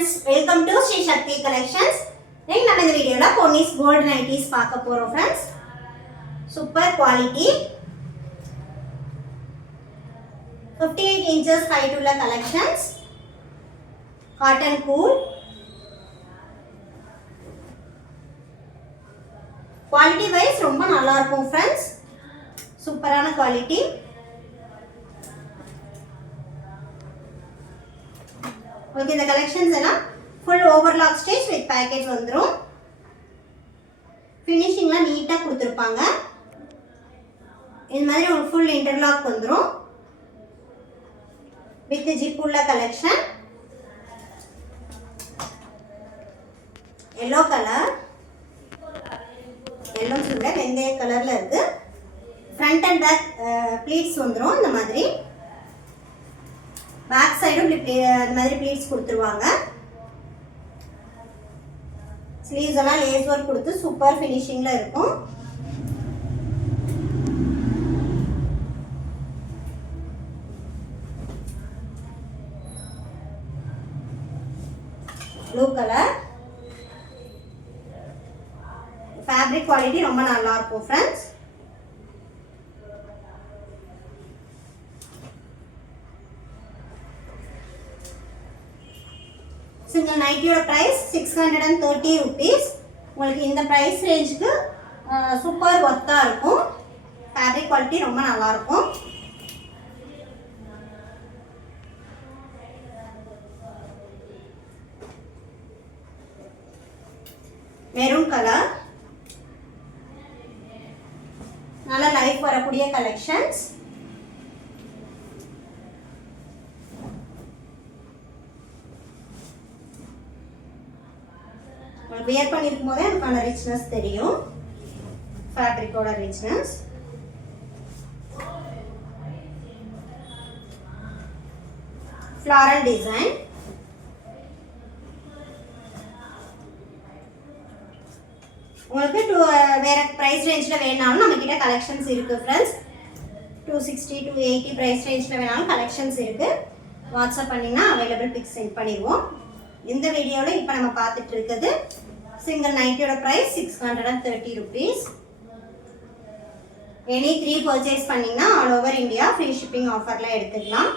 friends, welcome to Sri Shakti Collections. In this video, we Ponies Gold Nighties friends. Super quality. 58 inches height collections. Cotton cool. Quality wise, romba nalla irukum friends. Superana quality. Okay, the collections are full overlock stitch with package vandrum. Finishing la neat ah kuduthirupanga. In madri or full interlock vandrum. With the zip ulla collection. Yellow color. Yellow sulla vendaya color la irukku. Front and back pleats vandrum இந்த மாதிரி. Back side இப்படி இந்த மாதிரி pleats கொடுத்துருவாங்க. Sleeves எல்லாம் lace work கொடுத்து super finishing ல இருக்கும். Blue color. Fabric quality ரொம்ப நல்லா இருக்கும் friends. Single nighty price 630 rupees. உங்களுக்கு இந்த price range க்கு super worth ஆ இருக்கும். Fabric quality ரொம்ப நல்லா இருக்கும். Maroon color. நல்ல லைஃப் வரக்கூடிய collections. wear பண்ணிருக்கும்போதே அதுக்கான richness தெரியும். fabric ஓட richness. floral design. உங்களுக்கு வேற price rangeல வேணாலும் நம்ம கிட்ட collections இருக்கு friends. 260 to 80 price rangeல வேணாலும் collections இருக்கு. வாட்ஸ்அப் பண்ணீங்கன்னா available pics send பண்ணிடுவோம். இந்த வீடியோல இப்போ நம்ம பார்த்துட்டு இருக்குது single nighty ஓட price 630 rupees. any 3 purchase பண்ணீங்கன்னா all over India free shipping offerல எடுத்துக்கலாம்.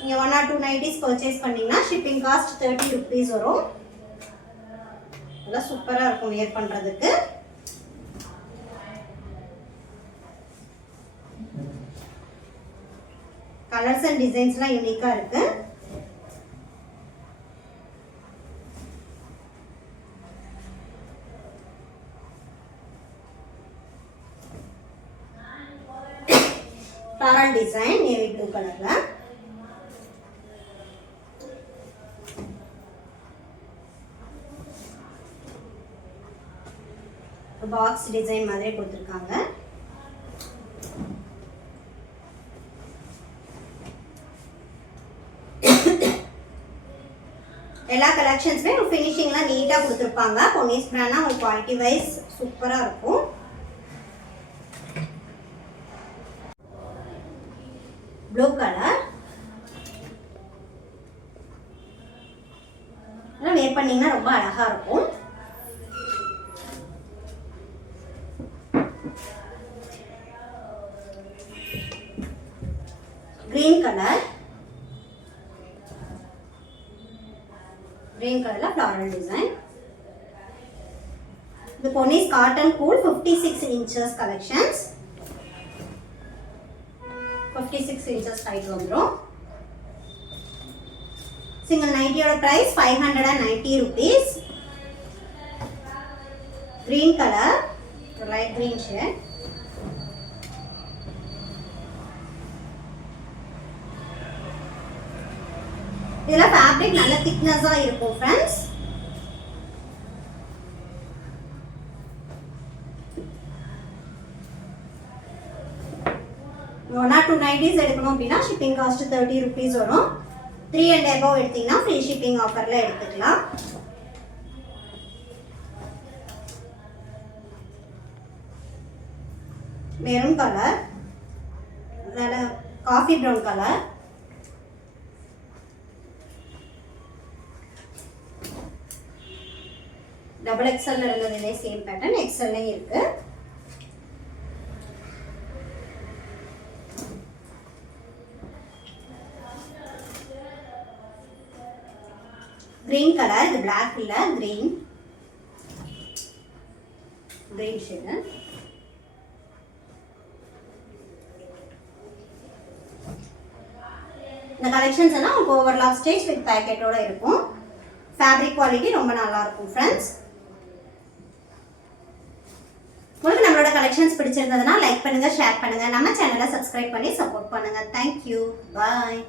நீங்க 1 or 2 nighties purchase பண்ணீங்கன்னா shipping cost 30 rupees வரும். நல்லா சூப்பரா இருக்கும் wear பண்றதுக்கு. கலர்ஸ் அண்ட் டிசைன்ஸ்லாம் யூனிக்கா இருக்கு. floral design navy blue color la box design மாதிரி கொடுத்திருக்காங்க. எல்லா கலெக்ஷன்ஸ்மே ஃபினிஷிங்ல நீட்டா கொடுத்திருப்பாங்க. பொன்னிஸ் பிராண்ட்னா ஒரு குவாலிட்டி வைஸ் சூப்பரா இருக்கும். blue color wear பண்ணீங்கன்னா ரொம்ப அழகா இருக்கும். green color la floral design. The Ponies cotton cool 56 inches collections. 56 inches height vandrum. Single nighty oda price 590 rupees. Green color, light green shade. இதல fabric நல்ல thickness ஆ இருக்கும் friends. one or 2 nighties எடுக்கணும் அப்படினா shipping cost 30 rupees வரும். 3 and above எடுத்தீங்கன்னா free shipping offerல எடுத்துக்கலாம். maroon color, coffee brown color. Double XL இருந்தது இதே சேம் பேட்டர்ன் எக்ஸ்எல்லையும் இருக்கு. கிரீன் கலர், இது பிளாக் இல்ல, கிரீன் ஷேடு. இந்த கலெக்ஷன்ஸ் எல்லாம் உங்களுக்கு ஓவர்லாக் ஸ்டேஜ் வித் பேக்கெட்டோட இருக்கும். ஃபேப்ரிக் குவாலிட்டி ரொம்ப நல்லா இருக்கும் ஃப்ரெண்ட்ஸ். உங்களுக்கு நம்மளோட கலெக்ஷன்ஸ் பிடிச்சிருந்ததுன்னா லைக் பண்ணுங்க, ஷேர் பண்ணுங்க, நம்ம சேனலை சப்ஸ்கிரைப் பண்ணி சப்போர்ட் பண்ணுங்க. தேங்க்யூ, பாய்.